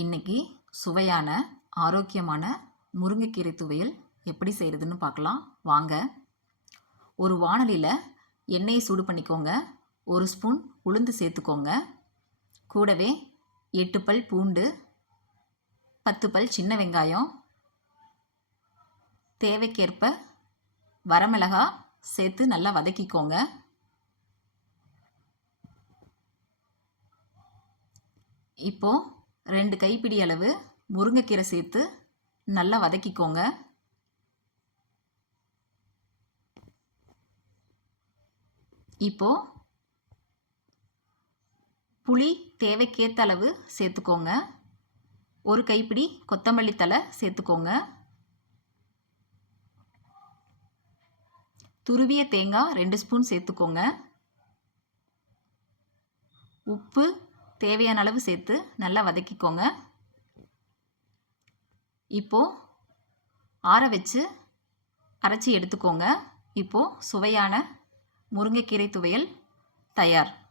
இன்னைக்கு சுவையான ஆரோக்கியமான முருங்கைக்கீரை துவையல் எப்படி செய்கிறதுன்னு பார்க்கலாம். வாங்க. ஒரு வாணலியில் எண்ணெயை சூடு பண்ணிக்கோங்க. ஒரு ஸ்பூன் உளுந்து சேர்த்துக்கோங்க. கூடவே எட்டு பல் பூண்டு பத்து பல் சின்ன வெங்காயம் தேவைக்கேற்ப வரமிளகா சேர்த்து நல்லா வதக்கிக்கோங்க. இப்போது ரெண்டு கைப்பிடி அளவு முருங்கைக்கீரை சேர்த்து நல்லா வதக்கிக்கோங்க. இப்போது புளி தேவைக்கேற்ற அளவு சேர்த்துக்கோங்க. ஒரு கைப்பிடி கொத்தமல்லி தலை சேர்த்துக்கோங்க. துருவிய தேங்காய் ரெண்டு ஸ்பூன் சேர்த்துக்கோங்க. உப்பு தேவையான அளவு சேர்த்து நல்லா வதக்கிக்கோங்க. இப்போது ஆற வச்சு அரைச்சி எடுத்துக்கோங்க. இப்போது சுவையான முருங்கைக்கீரை துவையல் தயார்.